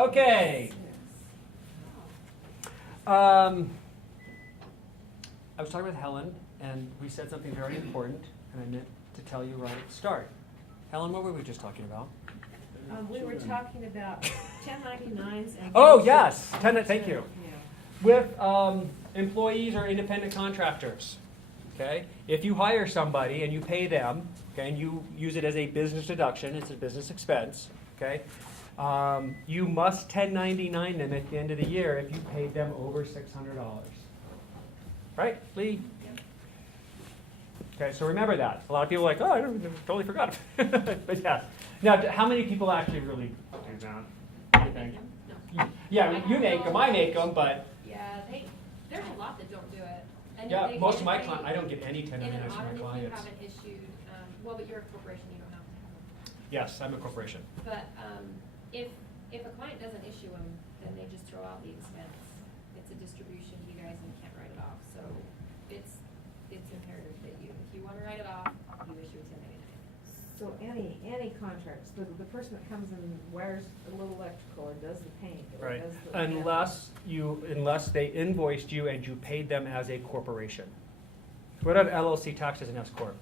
Okay. I was talking with Helen, and we said something very important, and I meant to tell you right at the start. Helen, what were we just talking about? We were talking about 1099s and... Oh, yes. Thank you. Yeah. With employees or independent contractors, okay? If you hire somebody and you pay them, okay, and you use it as a business deduction, it's a business expense, okay? You must 1099 them at the end of the year if you paid them over $600. Right, Lee? Yep. Okay, so remember that. A lot of people are like, oh, I totally forgot. But yeah. Now, how many people actually really do that? You think? No. Yeah, you make them, I make them, but Yeah, there's a lot that don't do it. And yeah, if they most get of my paid clients, I don't get any in an 1099s from my audit, if you clients. haven't issued, well, but you're a corporation, you don't have to have them. Yes, I'm a corporation. But if a client doesn't issue them, then they just throw out the expense. It's a distribution to you guys and you can't write it off. So it's imperative that if you want to write it off, you issue a 1099. So any contracts, the person that comes and wires a little electrical or does the paint or Right. does the... Unless they invoiced you and you paid them as a corporation. What about LLC taxed as an S corp?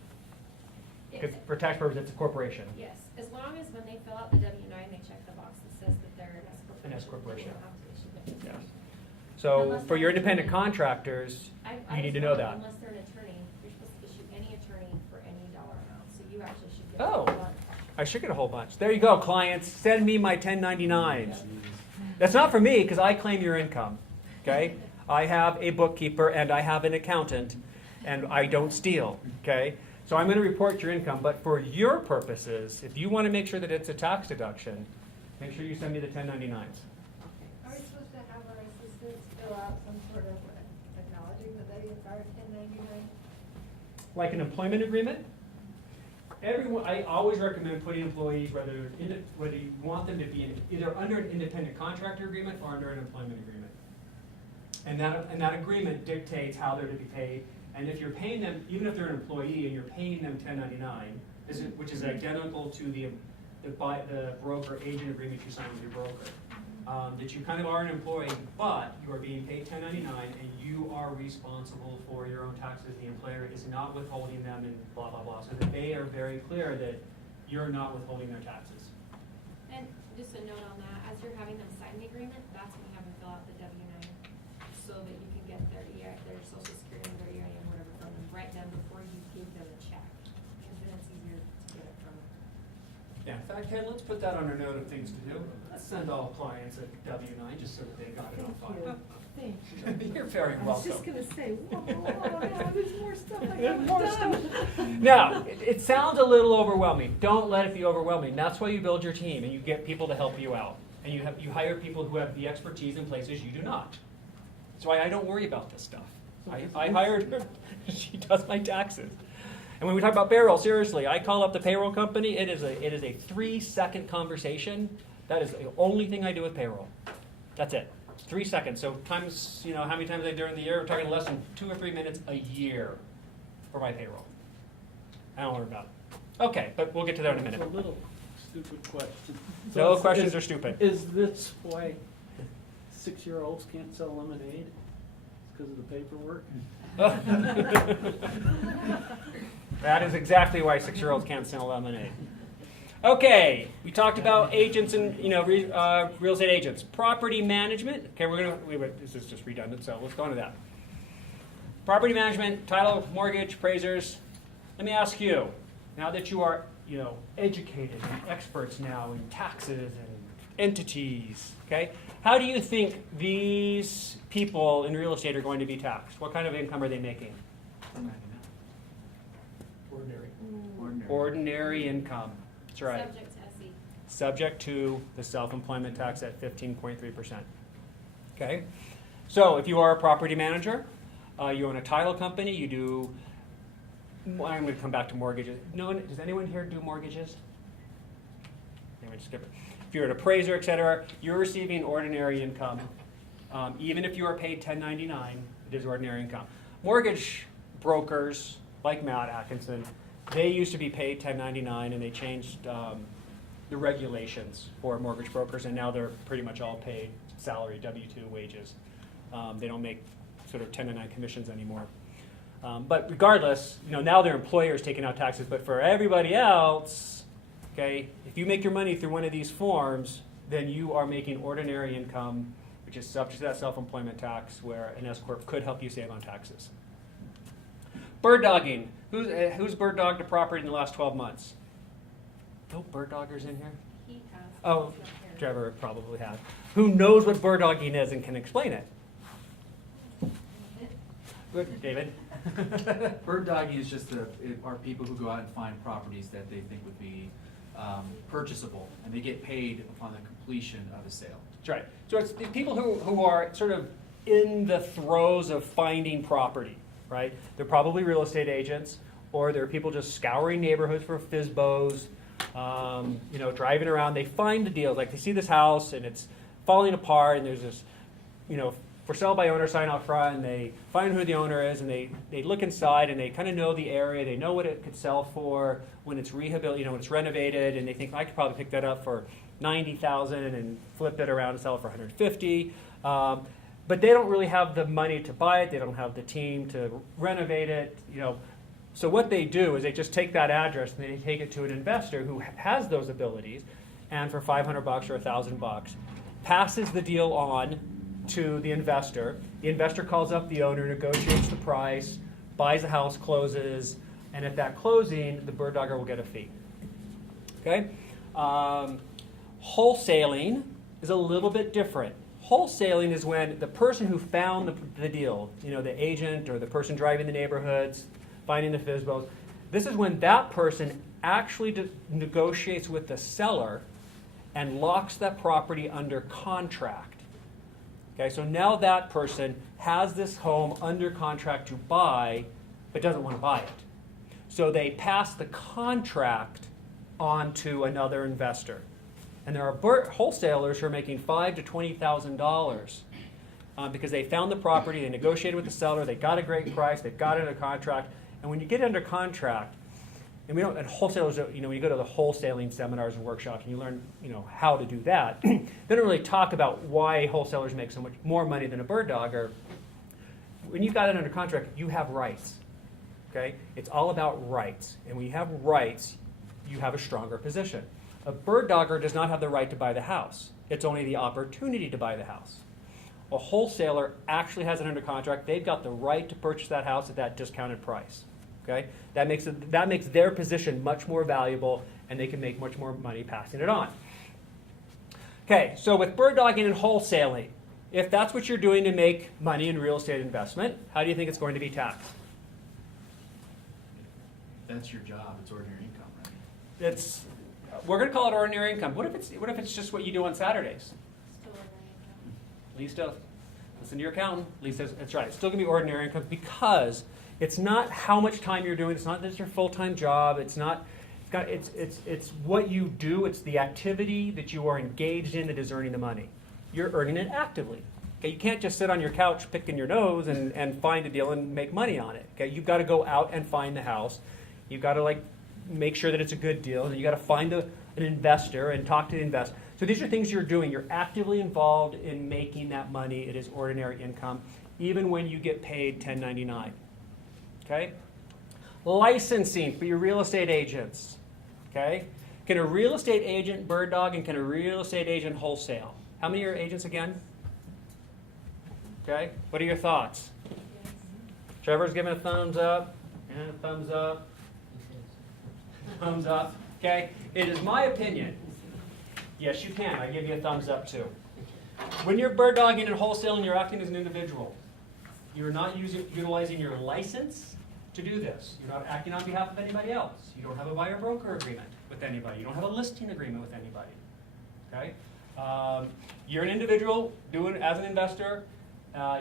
Because for tax purposes, it's a corporation. Yes, as long as when they fill out the W-9, they check the box that says that they're an S corporation. An S corporation. They don't have to issue the Yes. 1099. So Unless for your they're independent attorney. contractors, I you need to just know know that. Unless they're an attorney, you're supposed to issue any attorney for any dollar amount, so you actually should get Oh. a lot. I should get a whole bunch. There you go, clients. Send me my 1099s. That's not for me because I claim your income. Okay? I have a bookkeeper and I have an accountant and I don't steal. Okay? So I'm going to report your income, but for your purposes, if you want to make sure that it's a tax deduction, make sure you send me the 1099s. Are we supposed to have our assistants fill out some sort of acknowledging that they are 1099? Like an employment agreement? Everyone, I always recommend putting employees, whether you want them to be either under an independent contractor agreement or under an employment agreement. And that agreement dictates how they're to be paid. And if you're paying them, even if they're an employee and you're paying them 1099, which is identical to the broker agent agreement you sign with your broker, that you kind of are an employee, but you are being paid 1099 and you are responsible for your own taxes. The employer is not withholding them and blah, blah, blah. So that they are very clear that you're not withholding their taxes. And just a note on that, as you're having them sign the agreement, that's when you have them fill out the W-9, so that you can get their social security and their EIN, whatever, from them right then before you give them a check, because then it's easier to get it from them. Yeah, in fact, Ken, let's put that on our note of things to do. Let's send all clients a W-9 just so that they got it on Thank file. you. Thank you. You're very I was just welcome. gonna say, whoa, there's more stuff I There's haven't more done. Now, it sounds a little overwhelming. Don't let it be overwhelming. That's why you build your team and you get people to help you out. And you hire people who have the expertise in places you do not. That's why I don't worry about this stuff. I hired her. She does my taxes. And when we talk about payroll, seriously, I call up the payroll company. It is a 3-second conversation. That is the only thing I do with payroll. That's it. 3 seconds. So times, how many times I do during the year? We're talking less than 2 or 3 minutes a year for my payroll. I don't worry about it. Okay, but we'll get to that in a minute. It's a little stupid question. No questions are stupid. Is this why 6-year-olds can't sell lemonade? It's because of the paperwork? That is exactly why 6-year-olds can't sell lemonade. Okay, we talked about agents and real estate agents. Property management. Okay, this is just redundant, so let's go on to that. Property management, title, mortgage, appraisers. Let me ask you, now that you are educated and experts now in taxes and entities, okay, how do you think these people in real estate are going to be taxed? What kind of income are they making? Ordinary income. That's right. Subject to SE. Subject to the self-employment tax at 15.3%. Okay? So if you are a property manager, you own a title company, you do, I'm going to come back to mortgages. Does anyone here do mortgages? Anyway, skip it. If you're an appraiser, etc., you're receiving ordinary income. Even if you are paid 1099, it is ordinary income. Mortgage brokers, like Matt Atkinson, they used to be paid 1099 and they changed the regulations for mortgage brokers, and now they're pretty much all paid salary, W-2 wages. They don't make sort of 1099 commissions anymore. But regardless, now their employer's taking out taxes, but for everybody else, okay, if you make your money through one of these forms, then you are making ordinary income, which is subject to that self-employment tax, where an S-corp could help you save on taxes. Bird dogging. Who's bird dogged a property in the last 12 months? No bird doggers in here? He has. Oh, He's not here. Trevor probably has. Who knows what bird dogging is and can explain it? Good, David. Bird dogging is just are people who go out and find properties that they think would be purchasable, and they get paid upon the completion of a sale. That's right. So it's the people who are sort of in the throes of finding property, right? They're probably real estate agents, or they're people just scouring neighborhoods for FSBOs, driving around. They find the deals. Like they see this house and it's falling apart, and there's this, for sale by owner sign out front, and they find who the owner is, and they look inside, and they kind of know the area. They know what it could sell for when it's rehabilitated, when it's renovated, and they think I could probably pick that up for $90,000 and flip it around and sell it for $150,000. But they don't really have the money to buy it. They don't have the team to renovate it. So what they do is they just take that address and they take it to an investor who has those abilities, and for $500 or $1,000, passes the deal on to the investor. The investor calls up the owner, negotiates the price, buys the house, closes, and at that closing, the bird dogger will get a fee. Okay? Wholesaling is a little bit different. Wholesaling is when the person who found the deal, the agent or the person driving the neighborhoods, finding the FSBOs, this is when that person actually negotiates with the seller and locks that property under contract. Okay, so now that person has this home under contract to buy, but doesn't want to buy it. So they pass the contract on to another investor. And there are wholesalers who are making $5,000 to $20,000 because they found the property, they negotiated with the seller, they got a great price, they've got it under contract. And when you get under contract, and wholesalers, when you go to the wholesaling seminars and workshops and you learn, how to do that, they don't really talk about why wholesalers make so much more money than a bird dogger. When you've got it under contract, you have rights. Okay? It's all about rights. And when you have rights, you have a stronger position. A bird dogger does not have the right to buy the house. It's only the opportunity to buy the house. A wholesaler actually has it under contract. They've got the right to purchase that house at that discounted price. Okay? That makes their position much more valuable, and they can make much more money passing it on. Okay, so with bird dogging and wholesaling, if that's what you're doing to make money in real estate investment, how do you think it's going to be taxed? That's your job. It's ordinary income, right? We're going to call it ordinary income. What if it's just what you do on Saturdays? Still ordinary income. Lisa, listen to your accountant. Lisa says, that's right. It's still going to be ordinary income because it's not how much time you're doing. It's not that it's your full-time job. It's what you do. It's the activity that you are engaged in that is earning the money. You're earning it actively. Okay, you can't just sit on your couch picking your nose and find a deal and make money on it. Okay, you've got to go out and find the house. You've got to make sure that it's a good deal, and you got to find an investor and talk to the investor. So these are things you're doing. You're actively involved in making that money. It is ordinary income, even when you get paid 1099. Okay? Licensing for your real estate agents. Okay? Can a real estate agent bird dog, and can a real estate agent wholesale? How many are agents again? Okay? What are your thoughts? Yes. Trevor's giving a thumbs up, and a thumbs up. Thumbs up. Okay? It is my opinion. Yes, you can. I give you a thumbs up too. When you're bird dogging and wholesaling, you're acting as an individual. You're not utilizing your license to do this. You're not acting on behalf of anybody else. You don't have a buyer-broker agreement with anybody. You don't have a listing agreement with anybody. Okay? You're an individual doing it as an investor.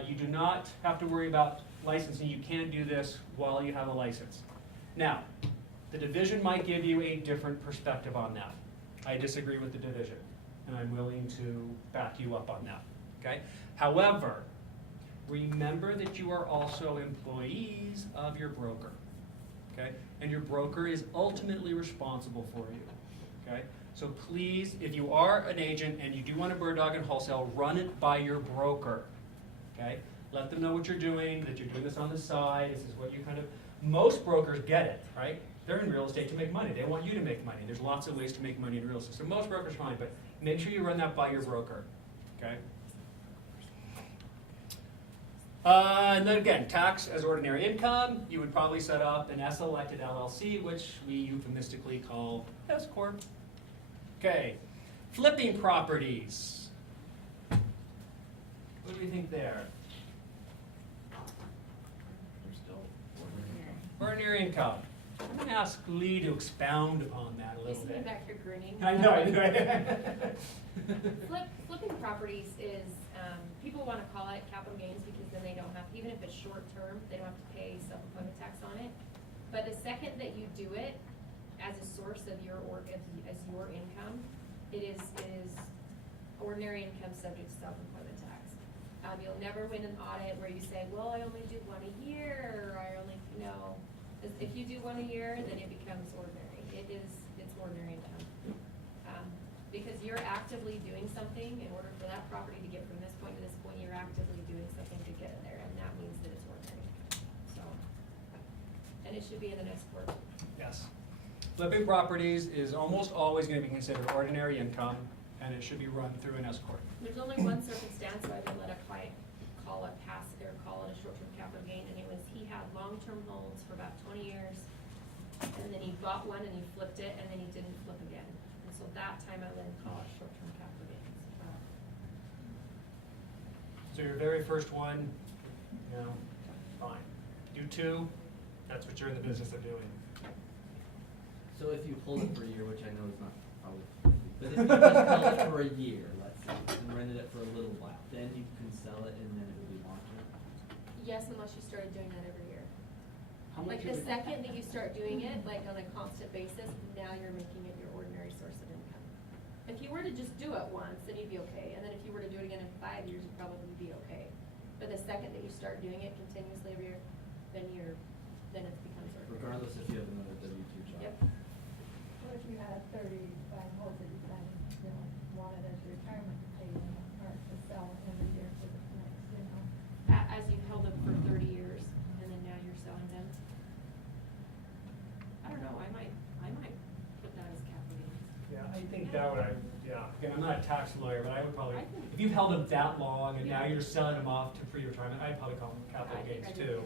You do not have to worry about licensing. You can do this while you have a license. Now, the division might give you a different perspective on that. I disagree with the division, and I'm willing to back you up on that. Okay? However, remember that you are also employees of your broker. Okay? And your broker is ultimately responsible for you. okay? So please, if you are an agent and you do want a bird dog and wholesale, run it by your broker, okay? Let them know what you're doing, that you're doing this on the side, this is what you kind of, most brokers get it, right? They're in real estate to make money, they want you to make money. There's lots of ways to make money in real estate, so most brokers are fine, but make sure you run that by your broker, okay? And then again, tax as ordinary income, you would probably set up an S-elected LLC, which we euphemistically call S-corp. Okay, flipping properties. What do we think there? Ordinary income. I'm gonna ask Lee to expound upon that a You little see me bit. back here grinning. I know. Flipping properties is, people wanna call it capital gains because then they don't have, even if it's short term, they don't have to pay self-employment tax on it. But the second that you do it as a source of your, as your income, it is ordinary income subject to self-employment tax. You'll never win an audit where you say, well, I only do one a year, or I only, no. If you do one a year, then it becomes ordinary. It's ordinary income. Because you're actively doing something in order for that property to get from this point to this point, you're actively doing something to get it there, and that means that it's ordinary. So, and it should be in an S corp. Yes. Flipping properties is almost always gonna be considered ordinary income, and it should be run through an S corp. There's only one circumstance where I would let a client call it a short-term capital gain, and it was he had long-term holds for about 20 years, and then he bought one and he flipped it, and then he didn't flip again. And so that time I let him call it short-term capital gains. So your very first one, you know, fine. Do two, that's what you're in the business of doing. So if you hold it for a year, which I know is not probably, but if you just held it for a year, let's say, and rented it for a little while, then you can sell it and then it will be long-term? Yes, unless you started doing that every year. How much Like of the it- second that you start doing it, like on a constant basis, now you're making it your ordinary source of income. If you were to just do it once, then you'd be okay, and then if you were to do it again in 5 years, you'd probably be okay. But the second that you start doing it continuously every year, then it becomes ordinary. Regardless if you have another W-2 job? Yep. What if you had 35 holes that you kind of, wanted as your retirement to pay them, or to sell every year for the next, As you've held them for 30 years, and then now you're selling them. I don't know, I might put that as capital gains. Yeah, I think that would, again, I'm not a tax lawyer, but I would probably, I think- if you've held them that long and now Yeah. you're selling them off to pre-retirement, I'd probably call them capital I think gains I do too.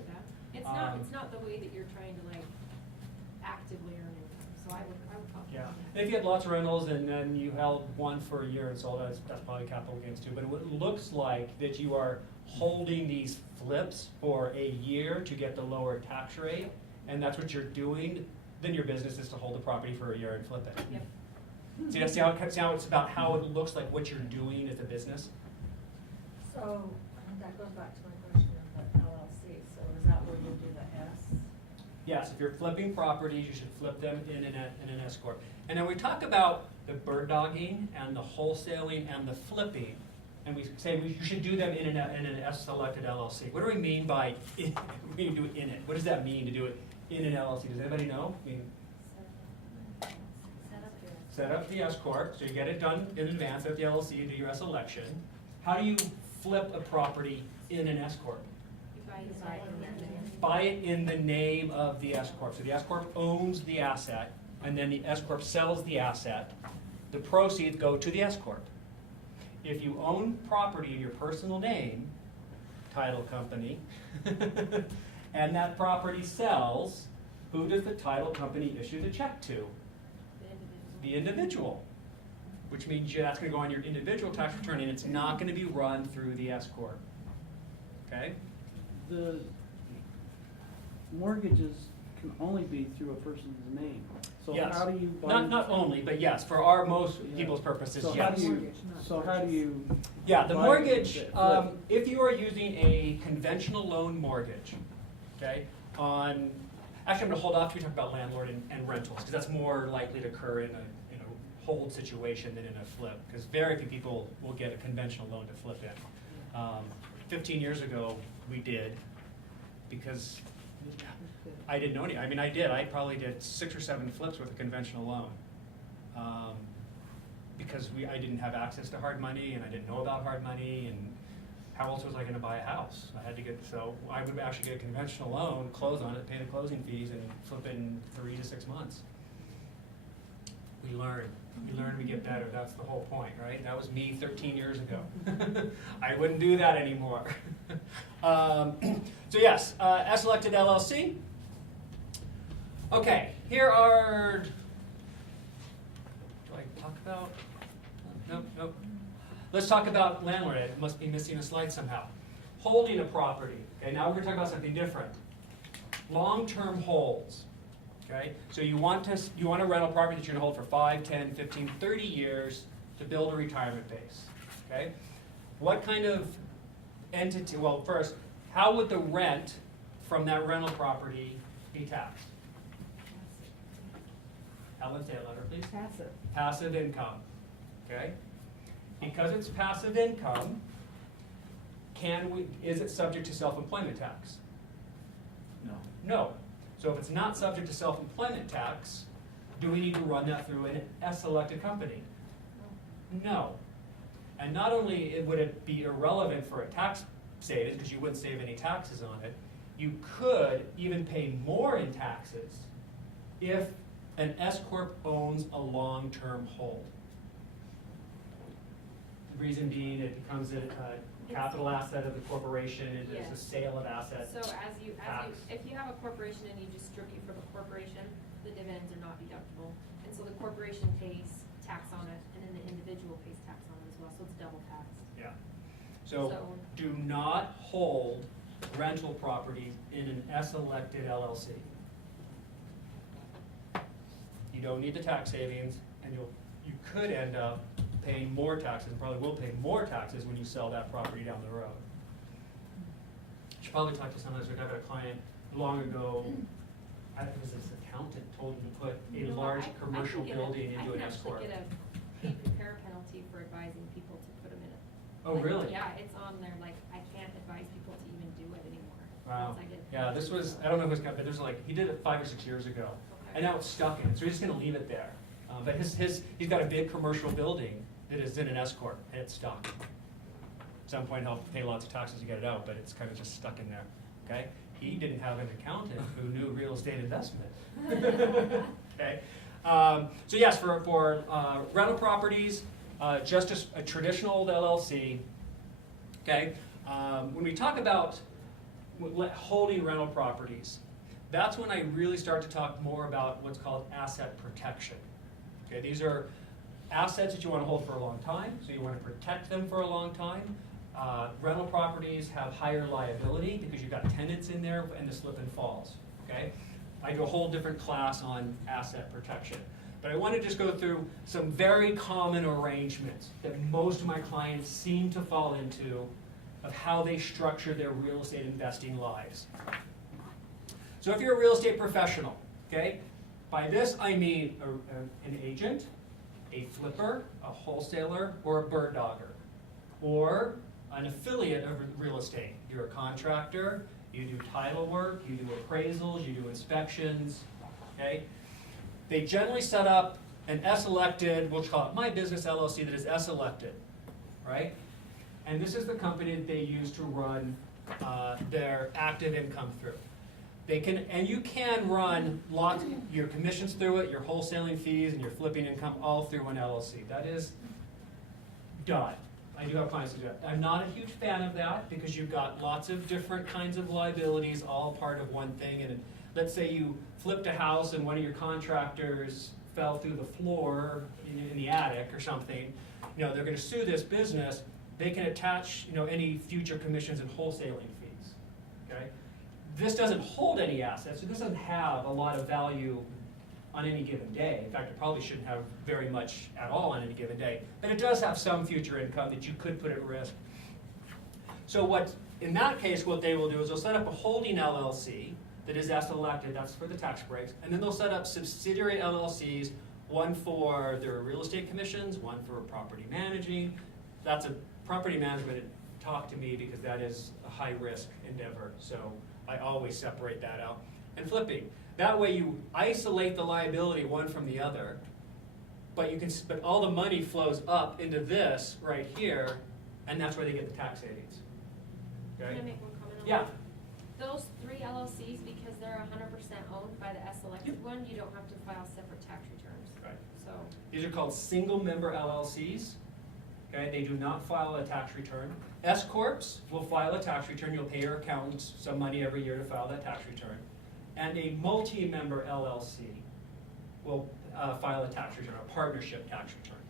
get that. Um, It's not the way that you're trying to like actively earn income, so I would call it. Yeah, and if you had lots of rentals and then you held one for a year and sold it, that's probably capital gains too. But it looks like that you are holding these flips for a year to get the lower tax rate, and that's what you're doing, then your business is to hold the property for a year and flip it. Yep. See how it's about how it looks like what you're doing as a business? So, that goes back to my question of the LLC, so is that where you do the S? Yes, if you're flipping properties, you should flip them in an S corp. And then we talk about the bird dogging and the wholesaling and the flipping, and we say you should do them in an S selected LLC. What do we mean by we do it in it? What does that mean to do it in an LLC? Does anybody know? I mean, Set up your. set up the S corp, so you get it done in advance at the LLC, you do your S election. How do you flip a property in an S corp? You buy Buy it in that name. Buy it in the name of the S corp. So the S corp owns the asset, and then the S corp sells the asset. The proceeds go to the S corp. If you own property in your personal name, title company, and that property sells, who does the title company issue the check to? The individual. Which means that's going to go on your individual tax return, and it's not going to be run through the S corp. Okay? The mortgages can only be through a person's name. So Yes. how do you buy? Not only, but yes, for our most people's purposes, So yes. how do you, Mortgage, not so how do purchase. you? Yeah, the buy mortgage, it? if you are using a conventional loan mortgage, okay, actually I'm gonna hold off till we talk about landlord and rentals, because that's more likely to occur in a hold situation than in a flip, because very few people will get a conventional loan to flip in. 15 years ago, we did, because I didn't know any, I mean, I did, I probably did 6 or 7 flips with a conventional loan. Because I didn't have access to hard money, and I didn't know about hard money, and how else was I gonna buy a house? I had to so I would actually get a conventional loan, close on it, pay the closing fees, and flip in 3 to 6 months. We learn, we get better, that's the whole point, right? That was me 13 years ago. I wouldn't do that anymore. So yes, S-elected LLC. Okay, here are, do I talk about? Nope. Let's talk about landlord. It must be missing a slide somehow. Holding a property. Okay, now we're going to talk about something different. Long-term holds. Okay, so you want a rental property that you're going to hold for 5, 10, 15, 30 years to build a retirement base. Okay, what kind of entity? Well, first, how would the rent from that rental property be taxed? Ellen, say it louder, please. Passive. Passive income. Okay, because it's passive income, is it subject to self-employment tax? No. No. So if it's not subject to self-employment tax, do we need to run that through an S-elected company? No. And not only would it be irrelevant for a tax savings, because you wouldn't save any taxes on it, you could even pay more in taxes if an S-corp owns a long-term hold. The reason being it becomes a capital asset of the corporation, and it's a Yes. sale of assets. So tax. if you have a corporation and you distribute for the corporation, the dividends are not deductible. And so the corporation pays tax on it, and then the individual pays tax on it as well, so it's double taxed. Yeah. So So- do not hold rental properties in an S-elected LLC. You don't need the tax savings, and you could end up paying more taxes, and probably will pay more taxes when you sell that property down the road. You should probably talk to someone. I got a client long ago, I think it was his accountant told him to put a No, large I commercial can get building into an I S-corp. can actually get a paid repair penalty for advising people to put them in it. Oh, really? Yeah, it's on there, like, I can't advise people to even do it anymore. Wow. once I get- Yeah, this was, I don't know who's got, but there's he did it 5 or 6 years ago. Okay. And now it's stuck in it, so he's just gonna leave it there. But he's got a big commercial building that is in an S-corp, and it's stuck. At some point, he'll pay lots of taxes to get it out, but it's kind of just stuck in there, okay? He didn't have an accountant who knew real estate investment. Okay? So yes, for rental properties, just a traditional old LLC, okay? When we talk about holding rental properties, that's when I really start to talk more about what's called asset protection. Okay, these are assets that you want to hold for a long time, so you want to protect them for a long time. Rental properties have higher liability because you've got tenants in there and the slip and falls. Okay, I do a whole different class on asset protection. But I want to just go through some very common arrangements that most of my clients seem to fall into of how they structure their real estate investing lives. So if you're a real estate professional, okay, by this I mean an agent, a flipper, a wholesaler, or a bird dogger, or an affiliate of real estate. You're a contractor, you do title work, you do appraisals, you do inspections, okay? They generally set up an S-elected, we'll call it My Business LLC, that is S-elected, right? And this is the company that they use to run their active income through. And you can run your commissions through it, your wholesaling fees, and your flipping income all through an LLC. That is done. I do have clients who do that. I'm not a huge fan of that because you've got lots of different kinds of liabilities, all part of one thing. And let's say you flipped a house and one of your contractors fell through the floor in the attic or something. They're going to sue this business. They can attach, any future commissions and wholesaling fees. Okay. This doesn't hold any assets, so this doesn't have a lot of value on any given day. In fact, it probably shouldn't have very much at all on any given day. But it does have some future income that you could put at risk. So in that case, what they will do is they'll set up a holding LLC that is S-elected, that's for the tax breaks, and then they'll set up subsidiary LLCs, one for their real estate commissions, one for property managing. That's a property management, talk to me because that is a high-risk endeavor. So I always separate that out. And flipping. That way you isolate the liability one from the other, but but all the money flows up into this right here, and that's where they get the tax savings. Can Okay? I make one comment on Yeah. that? Those 3 LLCs, because they're 100% owned by the S-elected one, you don't have to file separate tax returns. Right. So, These are called single-member LLCs. Okay, they do not file a tax return. S corps will file a tax return. You'll pay your accountants some money every year to file that tax return. And a multi-member LLC will file a tax return, a partnership tax return.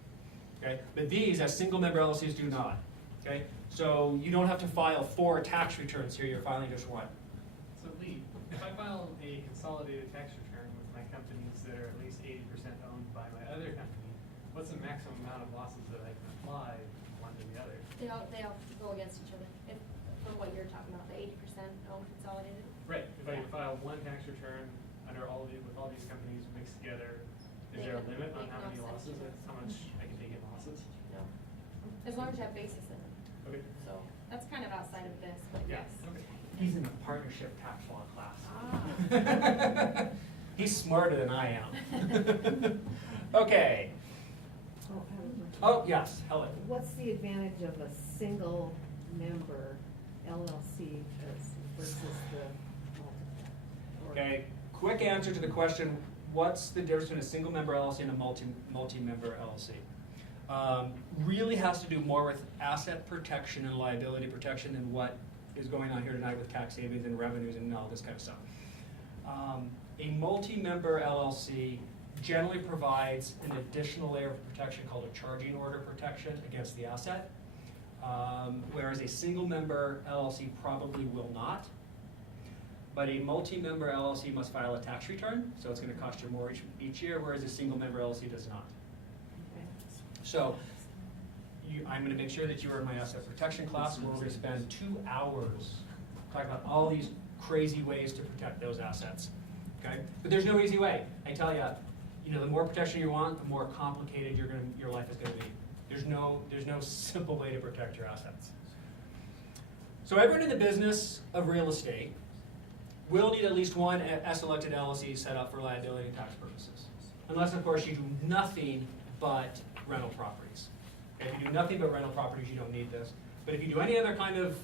Okay, but these, as single-member LLCs, do not. Okay, so you don't have to file 4 tax returns here. You're filing just one. So Lee, if I file a consolidated tax return with my companies that are at least 80% owned by my other company, what's the maximum amount of losses that I can apply one to the other? they all go against each other, from what you're talking about, the 80% owned consolidated. Right, if I file one tax return under with all these companies mixed together, is there a limit on how many losses, how much I can take in losses? No. As long as you have basis in it. Okay. So, that's kind of outside of this, but Yeah, yes. okay. He's in the partnership tax law class. Ah. He's smarter than I am. Okay. Oh, I have a question. Oh, yes, Helen. What's the advantage of a single member LLC versus the multi? Okay, quick answer to the question, what's the difference between a single member LLC and a multi-member LLC? Really has to do more with asset protection and liability protection than what is going on here tonight with tax savings and revenues and all this kind of stuff. A multi-member LLC generally provides an additional layer of protection called a charging order protection against the asset, whereas a single member LLC probably will not. But a multi-member LLC must file a tax return, so it's going to cost you more each year, whereas a single member LLC does not. So I'm going to make sure that you are in my asset protection class, where we're going to spend 2 hours talking about all these crazy ways to protect those assets. Okay, but there's no easy way. I tell you, the more protection you want, the more complicated your life is going to be. There's no simple way to protect your assets. So everyone in the business of real estate will need at least one S-elected LLC set up for liability and tax purposes, unless of course you do nothing but rental properties. Okay, if you do nothing but rental properties, you don't need this. But if you do any other kind of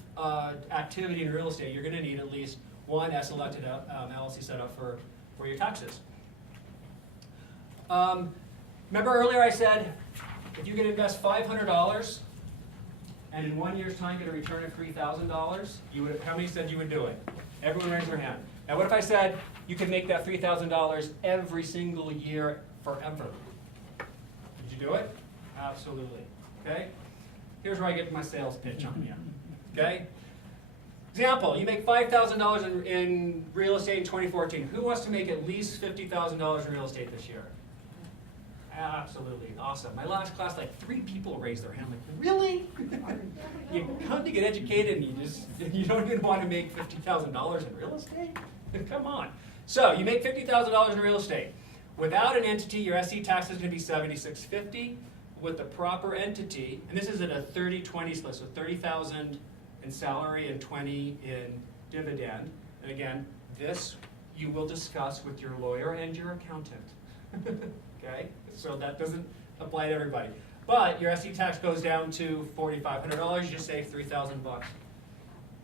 activity in real estate, you're going to need at least one S-elected LLC set up for your taxes. Remember earlier I said, if you could invest $500 and in 1 year's time get a return of $3,000, you would. How many said you would do it? Everyone raise their hand. Now what if I said you could make that $3,000 every single year forever? Would you do it? Absolutely. Okay? Here's where I get my sales pitch on you. Okay? Example, you make $5,000 in real estate in 2014. Who wants to make at least $50,000 in real estate this year? Absolutely, awesome. My last class, like 3 people raised their hand. I'm like, really? You come to get educated and you don't even want to make $50,000 in real estate? Come on. So you make $50,000 in real estate. Without an entity, your SC tax is going to be $7,650. With the proper entity, and this is at a 30-20 split, so $30,000 in salary and $20,000 in dividend. And again, this you will discuss with your lawyer and your accountant. Okay, so that doesn't apply to everybody. But your SC tax goes down to $4,500. You just saved $3,000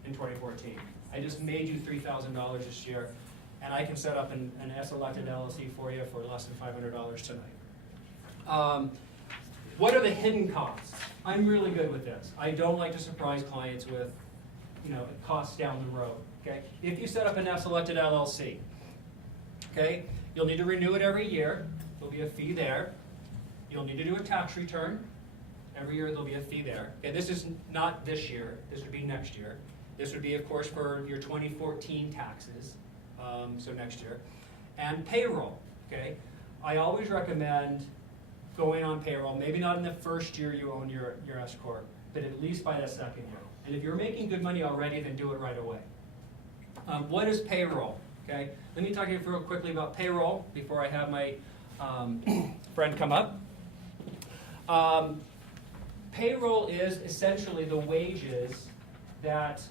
in 2014. I just made you $3,000 this year, and I can set up an S-elected LLC for you for less than $500 tonight. What are the hidden costs? I'm really good with this. I don't like to surprise clients with, costs down the road. Okay, if you set up an S-elected LLC, okay, you'll need to renew it every year. There'll be a fee there. You'll need to do a tax return. Every year there'll be a fee there. Okay, this is not this year. This would be next year. This would be, of course, for your 2014 taxes, so next year. And payroll, okay? I always recommend going on payroll, maybe not in the first year you own your S Corp, but at least by the second year. And if you're making good money already, then do it right away. What is payroll? Okay, let me talk to you real quickly about payroll before I have my friend come up. Payroll is essentially the wages that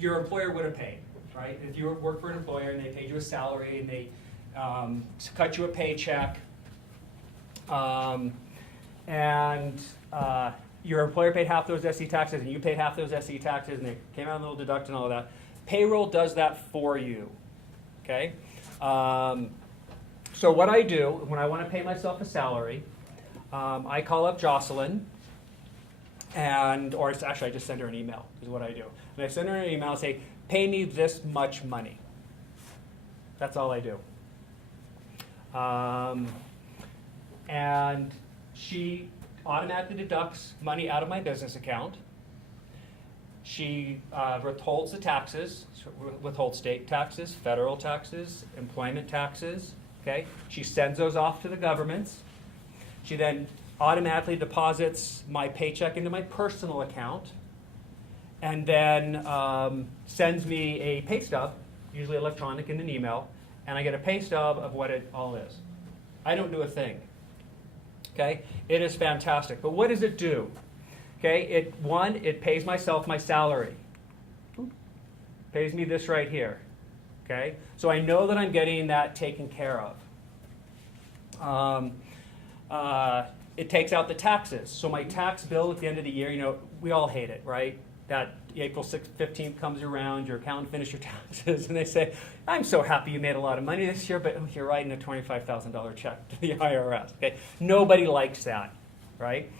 your employer would have paid, right? If you work for an employer and they paid you a salary and they cut you a paycheck, And your employer paid half those SE taxes, and you paid half those SE taxes, and they came out a little deduct and all of that. Payroll does that for you, okay? So what I do when I want to pay myself a salary, I call up Jocelyn, or actually I just send her an email is what I do. And I send her an email and say, pay me this much money. That's all I do. And she automatically deducts money out of my business account. She withholds the taxes, withholds state taxes, federal taxes, employment taxes. Okay? She sends those off to the governments. She then automatically deposits my paycheck into my personal account, and then sends me a pay stub, usually electronic in an email, and I get a pay stub of what it all is. I don't do a thing. Okay? It is fantastic. But what does it do? Okay, it pays myself my salary. Pays me this right here. Okay? So I know that I'm getting that taken care of. It takes out the taxes. So my tax bill at the end of the year, we all hate it, right? That April 6th, 15th comes around, your accountant finishes your taxes, and they say, I'm so happy you made a lot of money this year, but you're writing a $25,000 check to the IRS. Okay? Nobody likes that, right?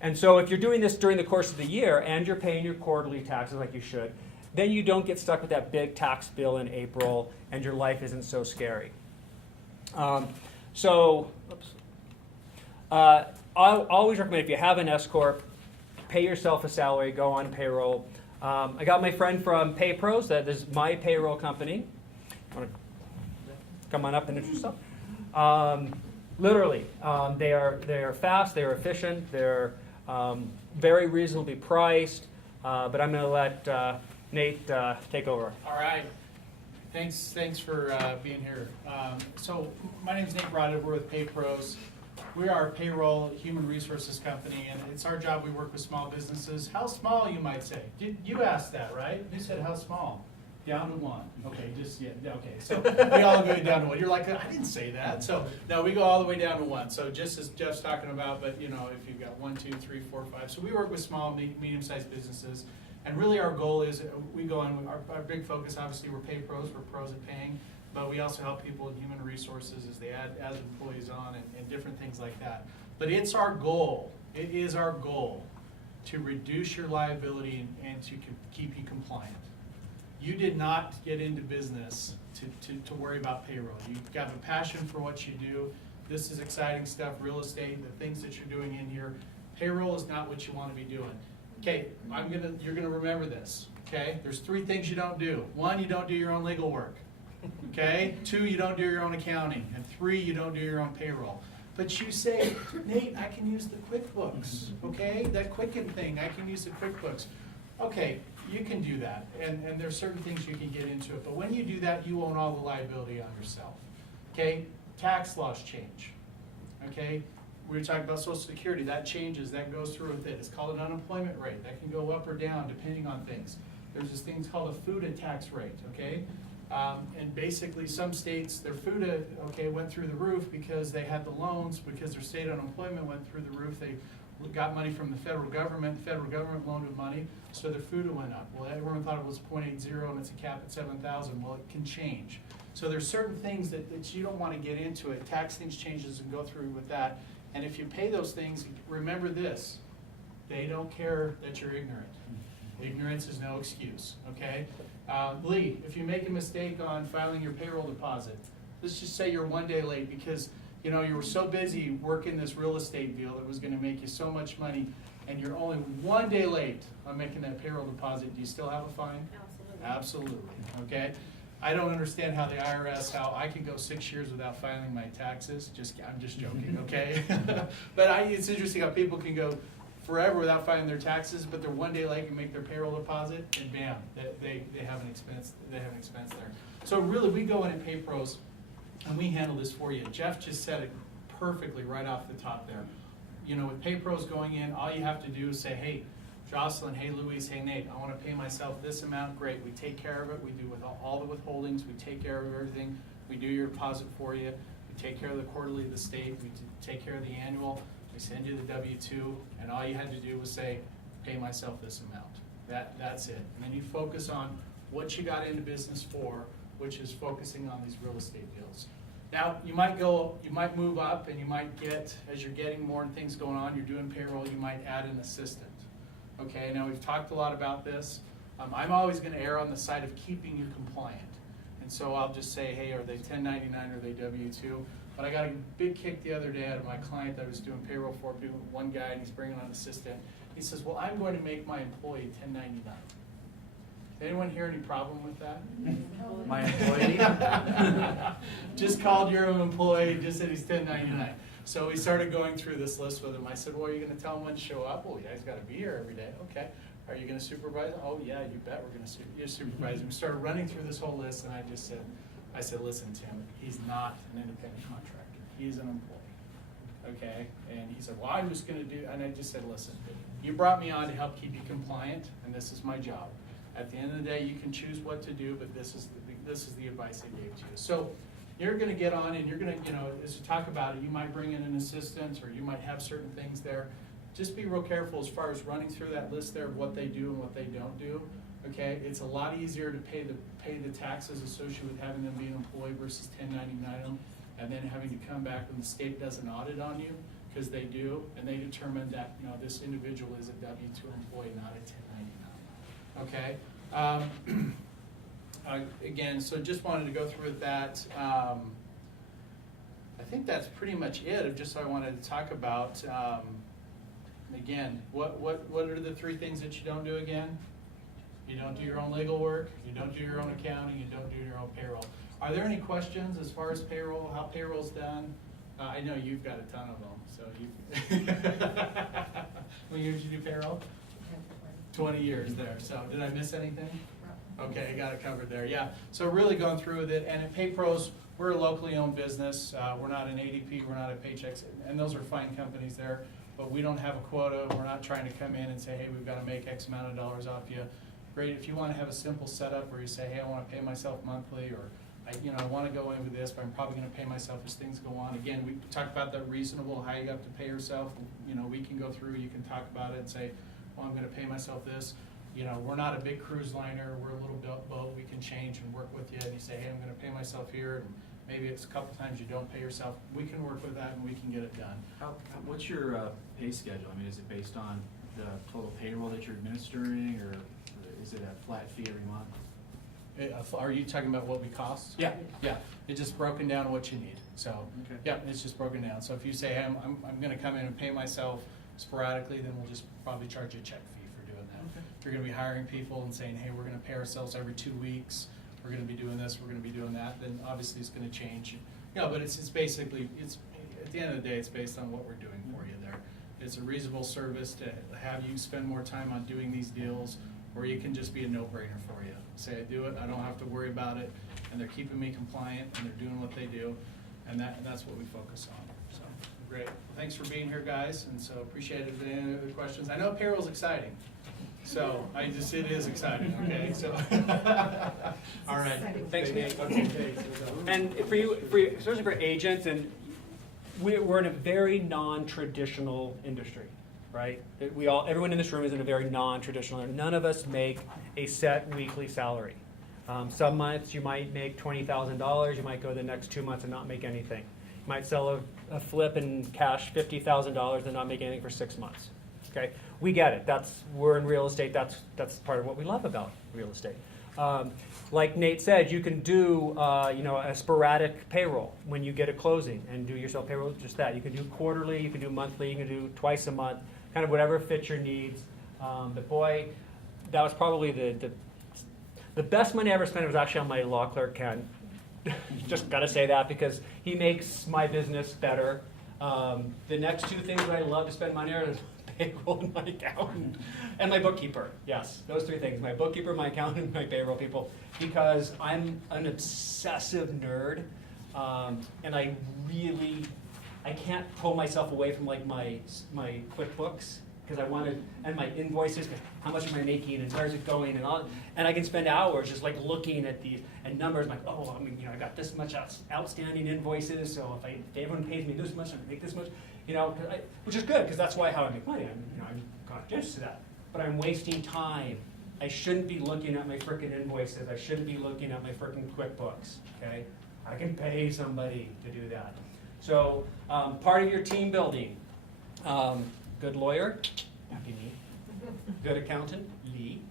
And so if you're doing this during the course of the year and you're paying your quarterly taxes like you should, then you don't get stuck with that big tax bill in April and your life isn't so scary. I always recommend if you have an S-Corp, pay yourself a salary, go on payroll. I got my friend from PayPros, that is my payroll company. Want to come on up and introduce yourself? Literally, they are fast, they're efficient, they're very reasonably priced, but I'm going to let Nate take over. All right. Thanks for being here. So my name is Nate Broad. We're with PayPros. We are a payroll human resources company, and it's our job. We work with small businesses. How small, you might say? You asked that, right? You said how small? Down to one. Okay, okay. So we all go down to one. You're like, I didn't say that. So no, we go all the way down to one. So just as Jeff's talking about, but if you've got 1, 2, 3, 4, 5. So we work with small, medium-sized businesses, and really our goal is we go on. Our big focus, obviously, we're PayPros. We're pros at paying. But we also help people in human resources as they add employees on and different things like that. But it's our goal, it is our goal to reduce your liability and to keep you compliant. You did not get into business to worry about payroll. You've got a passion for what you do. This is exciting stuff, real estate, the things that you're doing in here. Payroll is not what you want to be doing. Okay, you're gonna remember this, okay? There's 3 things you don't do. 1, you don't do your own legal work. Okay? 2, you don't do your own accounting. And 3, you don't do your own payroll. But you say, Nate, I can use the QuickBooks. Okay? That Quicken thing, I can use the QuickBooks. Okay, you can do that. And there's certain things you can get into it. But when you do that, you own all the liability on yourself. Okay? Tax laws change. Okay? We were talking about Social Security. That changes. That goes through with it. It's called an unemployment rate. That can go up or down depending on things. There's this thing called a FUTA tax rate. Okay? And basically some states, their FUTA, went through the roof because they had the loans, because their state unemployment went through the roof. They got money from the federal government. The federal government loaned them money, so their FUTA went up. Well, everyone thought it was 0.80 and it's a cap at 7,000. Well, it can change. So there's certain things that you don't want to get into it. Tax things changes and go through with that. And if you pay those things, remember this, they don't care that you're ignorant. Ignorance is no excuse, okay? Lee, if you make a mistake on filing your payroll deposit, let's just say you're 1 day late because you were so busy working this real estate deal that was going to make you so much money, and you're only 1 day late on making that payroll deposit. Do you still have a fine? Absolutely. Absolutely, okay? I don't understand how the IRS, how I can go 6 years without filing my taxes. I'm just joking, okay? But it's interesting how people can go forever without filing their taxes, but they're 1 day late and make their payroll deposit, and bam, they have an expense. They have an expense there. So really, we go in at PayPros, and we handle this for you. Jeff just said it perfectly right off the top there. With PayPros going in, all you have to do is say, hey, Jocelyn, hey, Louise, hey, Nate, I want to pay myself this amount. Great, we take care of it. We do with all the withholdings. We take care of everything. We do your deposit for you. we take care of the quarterly, the state, we take care of the annual, we send you the W-2, and all you had to do was say, pay myself this amount. That's it. And then you focus on what you got into business for, which is focusing on these real estate deals. Now, you might move up, and you might get, as you're getting more and things going on, you're doing payroll, you might add an assistant. Okay, now we've talked a lot about this. I'm always gonna err on the side of keeping you compliant. And so I'll just say, hey, are they 1099 or are they W-2? But I got a big kick the other day out of my client that I was doing payroll for, one guy, and he's bringing on an assistant. He says, well, I'm going to make my employee 1099. Anyone hear any problem with that? My employee? Just called your employee, just said he's 1099. So we started going through this list with him. I said, well, are you gonna tell him when to show up? Oh, yeah, he's gotta be here every day. Okay. Are you gonna supervise him? Oh, yeah, you bet we're gonna supervise him. We started running through this whole list, and I said, listen, Tim, he's not an independent contractor. He's an employee. Okay? And he said, well, I was gonna do, and I just said, listen, you brought me on to help keep you compliant, and this is my job. At the end of the day, you can choose what to do, but this is the advice I gave to you. So you're gonna get on, and you're gonna, as you talk about it, you might bring in an assistant, or you might have certain things there. Just be real careful as far as running through that list there of what they do and what they don't do. Okay, it's a lot easier to pay the taxes associated with having them be an employee versus 1099 them, and then having to come back when the state does an audit on you, because they do, and they determine that this individual is a W-2 employee, not a 1099. Okay. Again, so just wanted to go through with that. I think that's pretty much it of just what I wanted to talk about. Again, what are the 3 things that you don't do again? You don't do your own legal work, you don't do your own accounting, you don't do your own payroll. Are there any questions as far as payroll, how payroll's done? I know you've got a ton of them, so you. How many years you do payroll? 20 years there, so did I miss anything? Okay, I got it covered there, yeah. So really going through with it, and at PayPros, we're a locally owned business. We're not an ADP, we're not a Paychex, and those are fine companies there, but we don't have a quota. We're not trying to come in and say, hey, we've got to make X amount of dollars off you. Great, if you want to have a simple setup where you say, hey, I want to pay myself monthly, or I want to go in with this, but I'm probably going to pay myself as things go on. Again, we talked about that reasonable, how you have to pay yourself. We can go through, you can talk about it and say, well, I'm going to pay myself this. We're not a big cruise liner, we're a little boat, we can change and work with you, and you say, hey, I'm going to pay myself here, and maybe it's a couple times you don't pay yourself. We can work with that and we can get it done. What's your pay schedule? I mean, is it based on the total payroll that you're administering, or is it a flat fee every month? Are you talking about what we cost? Yeah. Yeah, it's just broken down what you need. So, Okay. yeah, it's just broken down. So if you say, hey, I'm gonna come in and pay myself sporadically, then we'll just probably charge you a check fee for doing that. Okay. If you're gonna be hiring people and saying, hey, we're gonna pay ourselves every 2 weeks, we're gonna be doing this, we're gonna be doing that, then obviously it's gonna change. But it's basically, at the end of the day, it's based on what we're doing for you there. It's a reasonable service to have you spend more time on doing these deals, or you can just be a no-brainer for you. Say, I do it, I don't have to worry about it, and they're keeping me compliant, and they're doing what they do, and that's what we focus on. So, great. Thanks for being here, guys, and so appreciate it. If there are any other questions, I know payroll's exciting, so it is exciting, okay, so. All right. Thanks, Nate. Okay, thanks. And for you, especially for agents, and we're in a very non-traditional industry, right? Everyone in this room is in a very non-traditional. None of us make a set weekly salary. Some months you might make $20,000. You might go the next 2 months and not make anything. You might sell a flip and cash $50,000 and not make anything for 6 months. Okay, we get it. We're in real estate. That's part of what we love about real estate. Like Nate said, you can do a sporadic payroll when you get a closing and do yourself payroll. Just that. You can do quarterly. You can do monthly. You can do twice a month. Kind of whatever fits your needs. But boy, that was probably the best money I ever spent was actually on my law clerk, Ken. Just got to say that because he makes my business better. The next 2 things that I love to spend money on is payroll and my accountant and my bookkeeper. Yes, those 3 things: my bookkeeper, my accountant, and my payroll people. Because I'm an obsessive nerd, and I can't pull myself away from like my QuickBooks because I wanted, and my invoices, how much am I making, and where's it going, and all, and I can spend hours just like looking at the, and numbers, like, oh, I mean, I got this much outstanding invoices, so if everyone pays me this much, I make this much, which is good, because that's how I make money, I'm conscious to that, but I'm wasting time. I shouldn't be looking at my frickin' invoices, I shouldn't be looking at my frickin' QuickBooks, okay? I can pay somebody to do that. So, part of your team building, good lawyer, that'd be me. Good accountant, Lee.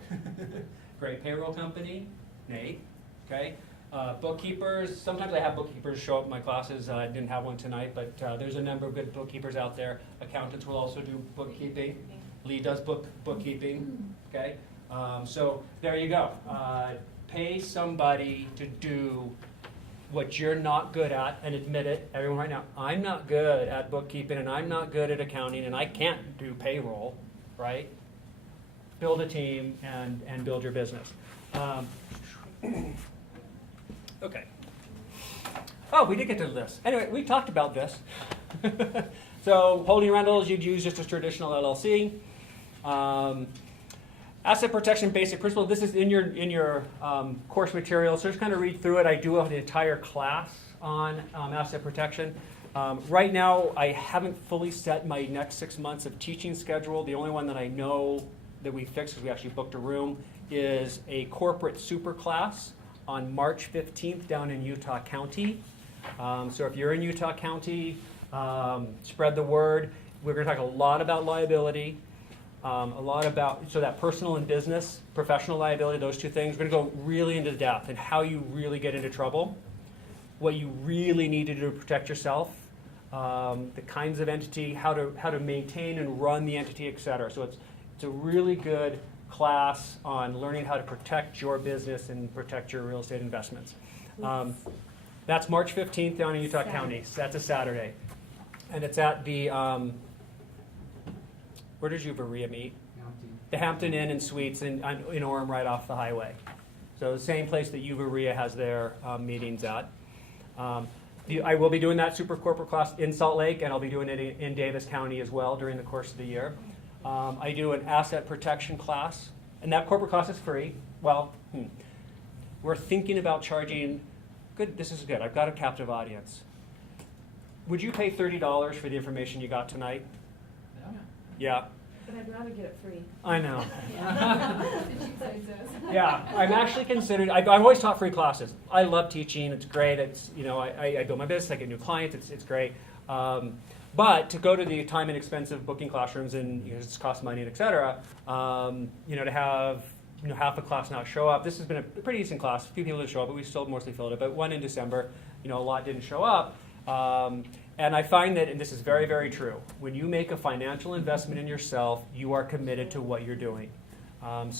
Great payroll company, Nate, okay? Bookkeepers, sometimes I have bookkeepers show up in my classes. I didn't have one tonight, but there's a number of good bookkeepers out there. Accountants will also do bookkeeping. Lee does bookkeeping, okay? So there you go. Pay somebody to do what you're not good at, and admit it, everyone right now, I'm not good at bookkeeping and I'm not good at accounting and I can't do payroll, right? Build a team and build your business. Okay. Oh, we did get to this. Anyway, we talked about this. So holding rentals, you'd use just a traditional LLC. Asset protection basic principle. This is in your course material, so just kind of read through it. I do have an entire class on asset protection. Right now, I haven't fully set my next 6 months of teaching schedule. The only one that I know that we fixed, because we actually booked a room, is a corporate super class on March 15th down in Utah County. So if you're in Utah County, spread the word. We're going to talk a lot about liability. A lot about, so that personal and business, professional liability, those two things. We're going to go really into depth and how you really get into trouble, what you really need to do to protect yourself, the kinds of entity, how to maintain and run the entity, et cetera. So it's a really good class on learning how to protect your business and protect your real estate investments. That's March 15th down in Utah County. So that's a Saturday. And it's at the... where does Uvaria meet? The Hampton Inn and Suites in Orem, right off the highway. So the same place that Uvaria has their meetings at. I will be doing that super corporate class in Salt Lake, and I'll be doing it in Davis County as well during the course of the year. I do an asset protection class, and that corporate class is free. Well, we're thinking about charging, good, this is good, I've got a captive audience. Would you pay $30 for the information you got tonight? Yeah. But I'd rather get it free. I know. Yeah, I'm actually considered, I've always taught free classes. I love teaching, it's great, it's, I build my business, I get new clients, it's great. But to go to the time and expensive booking classrooms and it's cost money and et cetera, to have half a class not show up, this has been a pretty decent class, a few people didn't show up, but we still mostly filled it, but one in December, a lot didn't show up. And I find that, and this is very, very true, when you make a financial investment in yourself, you are committed to what you're doing. Right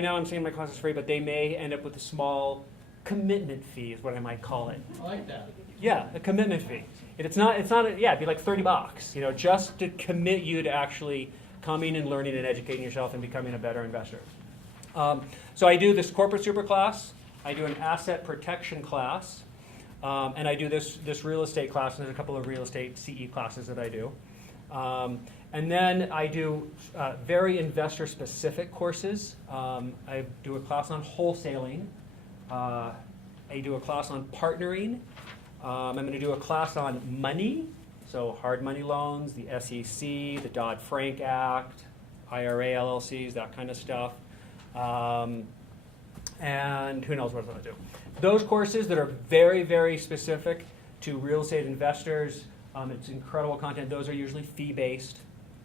now I'm saying my class is free, but they may end up with a small commitment fee, is what I might call it. I like that. Yeah, a commitment fee. It'd be like $30, just to commit you to actually coming and learning and educating yourself and becoming a better investor. So I do this corporate super class, I do an asset protection class, and I do this real estate class, and there's a couple of real estate CE classes that I do. And then I do very investor-specific courses. I do a class on wholesaling. I do a class on partnering. I'm going to do a class on money, so hard money loans, the SEC, the Dodd-Frank Act, IRA LLCs, that kind of stuff. And who knows what I'm going to do. Those courses that are very, very specific to real estate investors, it's incredible content. Those are usually fee-based,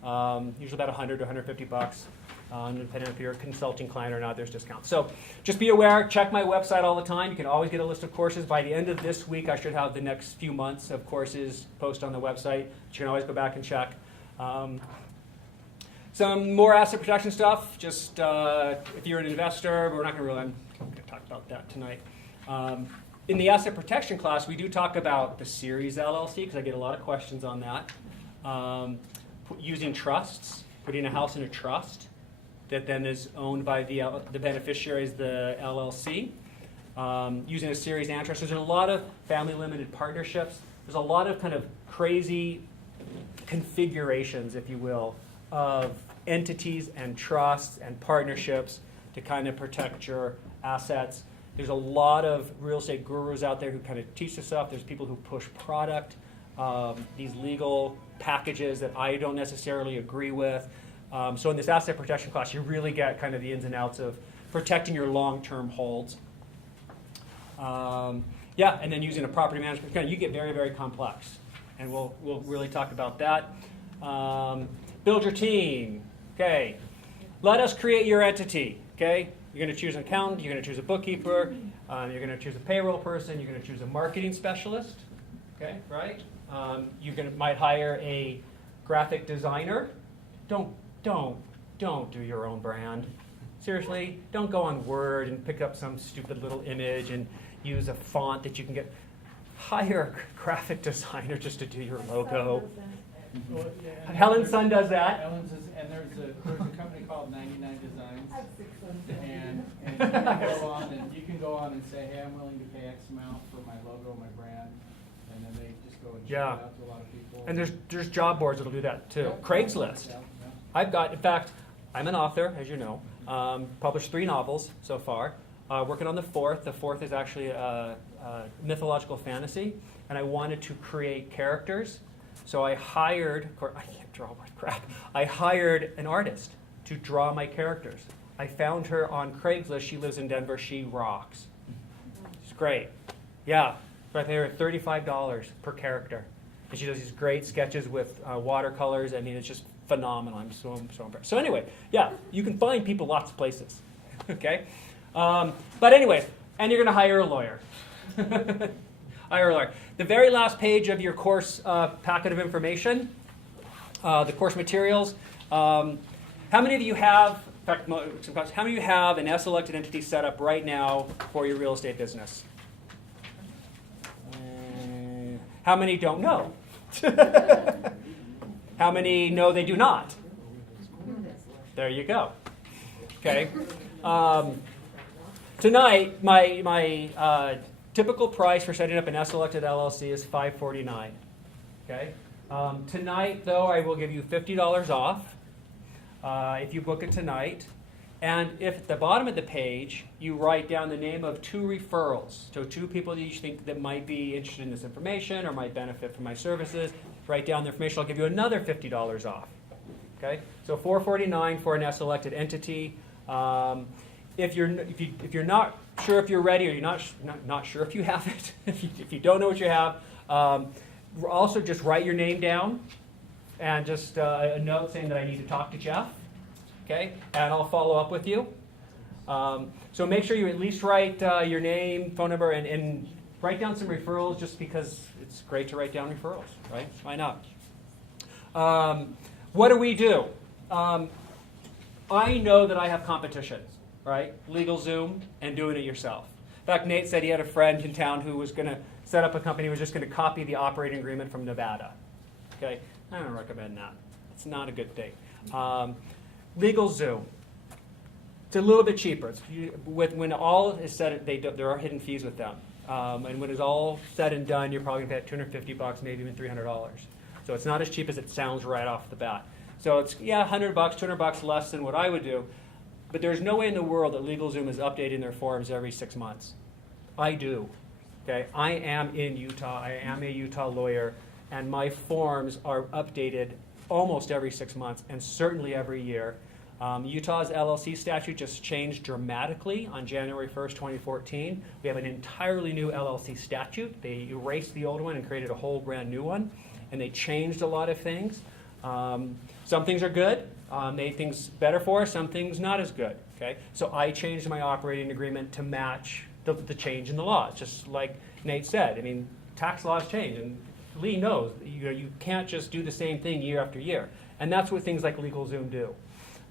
usually about $100 to $150. Depending if you're a consulting client or not, there's discounts. So just be aware, check my website all the time. You can always get a list of courses. By the end of this week, I should have the next few months of courses posted on the website. You can always go back and check. Some more asset protection stuff, just if you're an investor, but we're not going to talk about that tonight. In the asset protection class, we do talk about the series LLC, because I get a lot of questions on that. Using trusts, putting a house in a trust that then is owned by the beneficiaries, the LLC. Using a series and trust. There's a lot of family limited partnerships. There's a lot of kind of crazy configurations, if you will, of entities and trusts and partnerships to kind of protect your assets. There's a lot of real estate gurus out there who kind of teach this stuff. There's people who push product, these legal packages that I don't necessarily agree with. So in this asset protection class, you really get kind of the ins and outs of protecting your long-term holds. Yeah, and then using a property management account, you get very, very complex. And we'll really talk about that. Build your team. Okay. Let us create your entity. Okay. You're going to choose an accountant. You're going to choose a bookkeeper. You're going to choose a payroll person. You're going to choose a marketing specialist. Okay, right? Might hire a graphic designer. Don't do your own brand. Seriously, don't go on Word and pick up some stupid little image and use a font that you can get. Hire a graphic designer just to do your logo. Well, yeah, and Helen's son does that. Helen's is, and there's a company called 99 Designs. I have 6 sons. And you can go on and say, hey, I'm willing to pay X amount for my logo, my brand, and then they just go and ship it Yeah. out to a lot of people. And there's job boards that'll do that too. Yeah. Craigslist. Yeah, yeah. In fact, I'm an author, as you know. Published 3 novels so far. Working on the 4th. The 4th is actually mythological fantasy, and I wanted to create characters. So I hired, of course, I can't draw worth crap. I hired an artist to draw my characters. I found her on Craigslist. She lives in Denver. She rocks. She's great. Yeah. So I pay her $35 per character. And she does these great sketches with watercolors. I mean, it's just phenomenal. I'm so impressed. So anyway, yeah, you can find people lots of places. Okay? But anyway, and you're going to hire a lawyer. Hire a lawyer. The very last page of your course packet of information, the course materials. How many of you have, in fact, how many of you have an S-elected entity set up right now for your real estate business? How many don't know? How many know they do not? There you go. Okay. Tonight, my typical price for setting up an S-elected LLC is $549. Okay. Tonight, though, I will give you $50 off if you book it tonight. And if at the bottom of the page you write down the name of 2 referrals, so 2 people that you think that might be interested in this information or might benefit from my services, write down the information. I'll give you another $50 off. Okay, so $449 for an S-elected entity. If you're not sure if you're ready, or you're not sure if you have it, if you don't know what you have, also just write your name down and just a note saying that I need to talk to Jeff. Okay, and I'll follow up with you. So make sure you at least write your name, phone number, and write down some referrals, just because it's great to write down referrals, right? Why not? What do we do? I know that I have competition, right? LegalZoom and doing it yourself. In fact, Nate said he had a friend in town who was going to set up a company, was just going to copy the operating agreement from Nevada. Okay, I don't recommend that. It's not a good thing. LegalZoom. It's a little bit cheaper. When all is said, there are hidden fees with them. And when it's all said and done, you're probably going to pay $250, maybe even $300. So it's not as cheap as it sounds right off the bat. So it's, yeah, $100, $200 less than what I would do. But there's no way in the world that LegalZoom is updating their forms every 6 months. I do. Okay, I am in Utah. I am a Utah lawyer, and my forms are updated almost every 6 months, and certainly every year. Utah's LLC statute just changed dramatically on January 1st, 2014. We have an entirely new LLC statute. They erased the old one and created a whole brand new one, and they changed a lot of things. Some things are good, made things better for us, some things not as good. Okay, so I changed my operating agreement to match the change in the law. It's just like Nate said. I mean, tax laws change, and Lee knows you can't just do the same thing year after year, and that's what things like LegalZoom do.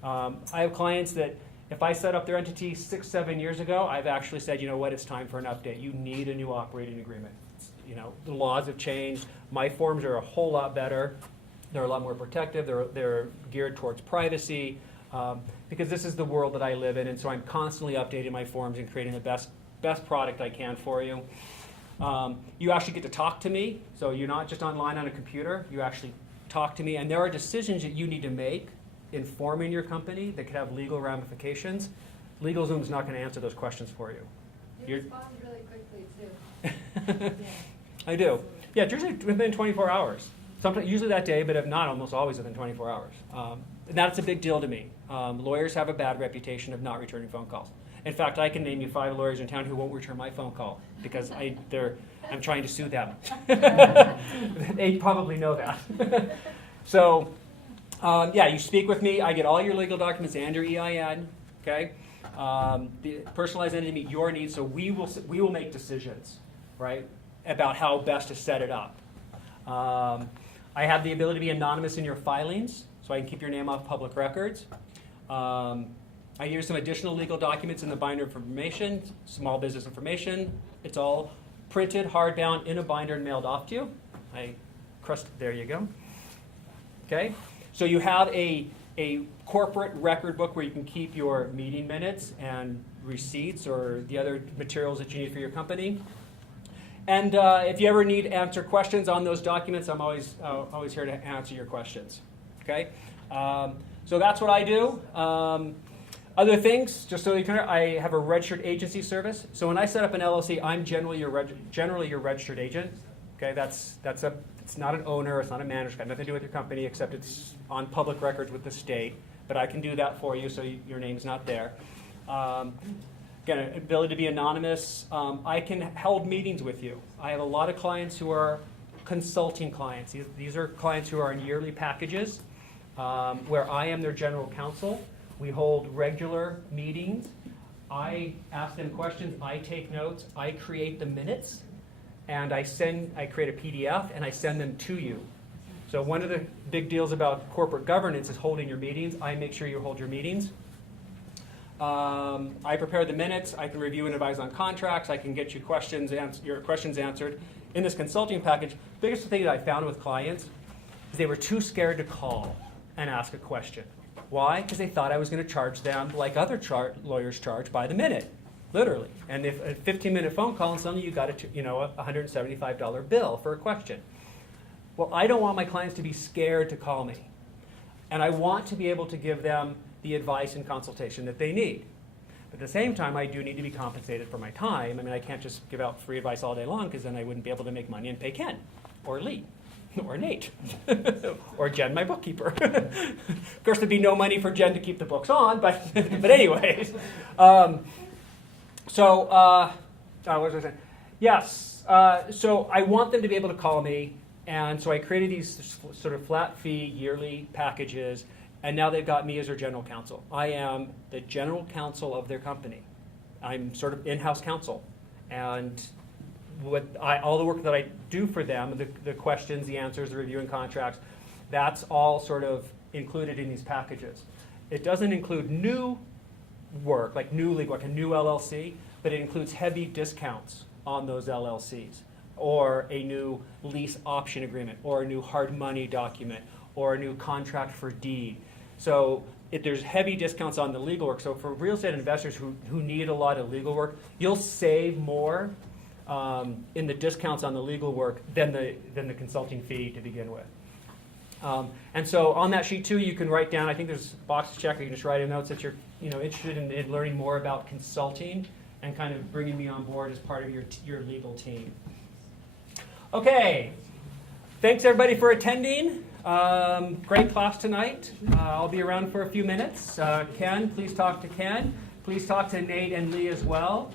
I have clients that if I set up their entity 6-7 years ago, I've actually said, you know what, it's time for an update. You need a new operating agreement. The laws have changed. My forms are a whole lot better. They're a lot more protective. They're geared towards privacy, because this is the world that I live in, and so I'm constantly updating my forms and creating the best product I can for you. You actually get to talk to me, so you're not just online on a computer. You actually talk to me, and there are decisions that you need to make in forming your company that could have legal ramifications. LegalZoom's not going to answer those questions for you. You You're- respond really quickly too. I do. Yeah, it's usually within 24 hours. Sometimes, usually that day, but if not, almost always within 24 hours. And that's a big deal to me. Lawyers have a bad reputation of not returning phone calls. In fact, I can name you 5 lawyers in town who won't return my phone call because I'm trying to sue them. They probably know that. So, yeah, you speak with me. I get all your legal documents and your EIN. Okay, the personalized entity meet your needs, so we will make decisions, right, about how best to set it up. I have the ability to be anonymous in your filings, so I can keep your name off public records. I use some additional legal documents in the binder of information, small business information. It's all printed, hardbound, in a binder and mailed off to you. There you go. Okay, so you have a corporate record book where you can keep your meeting minutes and receipts or the other materials that you need for your company. And if you ever need to answer questions on those documents, I'm always here to answer your questions. Okay, so that's what I do. Other things, just so you can, I have a registered agency service. So when I set up an LLC, I'm generally your registered agent. Okay, it's not an owner, it's not a manager, it's got nothing to do with your company, except it's on public records with the state. But I can do that for you, so your name's not there. Again, ability to be anonymous. I can hold meetings with you. I have a lot of clients who are consulting clients. These are clients who are in yearly packages where I am their general counsel. We hold regular meetings. I ask them questions. I take notes. I create the minutes. And I create a PDF and I send them to you. So one of the big deals about corporate governance is holding your meetings. I make sure you hold your meetings. I prepare the minutes. I can review and advise on contracts. I can get you your questions answered. In this consulting package, the biggest thing that I found with clients is they were too scared to call and ask a question. Why? Because they thought I was going to charge them like other lawyers charge by the minute, literally. And if a 15-minute phone call and suddenly you got a $175 bill for a question. Well, I don't want my clients to be scared to call me. And I want to be able to give them the advice and consultation that they need. But at the same time, I do need to be compensated for my time. I mean, I can't just give out free advice all day long because then I wouldn't be able to make money and pay Ken or Lee or Nate or Jen, my bookkeeper. Of course, there'd be no money for Jen to keep the books on, but anyways. What was I saying? Yes, so I want them to be able to call me, and so I created these sort of flat fee yearly packages, and now they've got me as their general counsel. I am the general counsel of their company. I'm sort of in-house counsel, and all the work that I do for them, the questions, the answers, the reviewing contracts, that's all sort of included in these packages. It doesn't include new work, like new legal work, a new LLC, but it includes heavy discounts on those LLCs, or a new lease option agreement, or a new hard money document, or a new contract for deed. So there's heavy discounts on the legal work. So for real estate investors who need a lot of legal work, you'll save more in the discounts on the legal work than the consulting fee to begin with. And so on that sheet too, you can write down, I think there's a box to check, or you can just write in notes that you're interested in learning more about consulting and kind of bringing me on board as part of your legal team. Okay, thanks everybody for attending. Great class tonight. I'll be around for a few minutes. Ken, please talk to Ken. Please talk to Nate and Lee as well.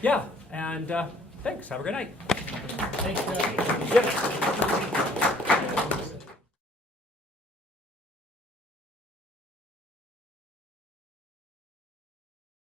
Yeah, and thanks. Have a great night. Thanks, Jeff. Yep.